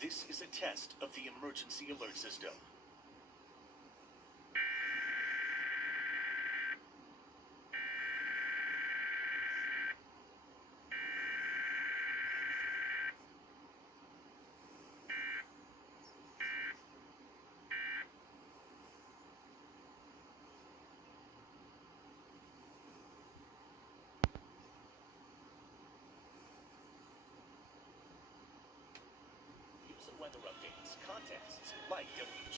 This is a test of the emergency alert system. News and weather updates, contests, like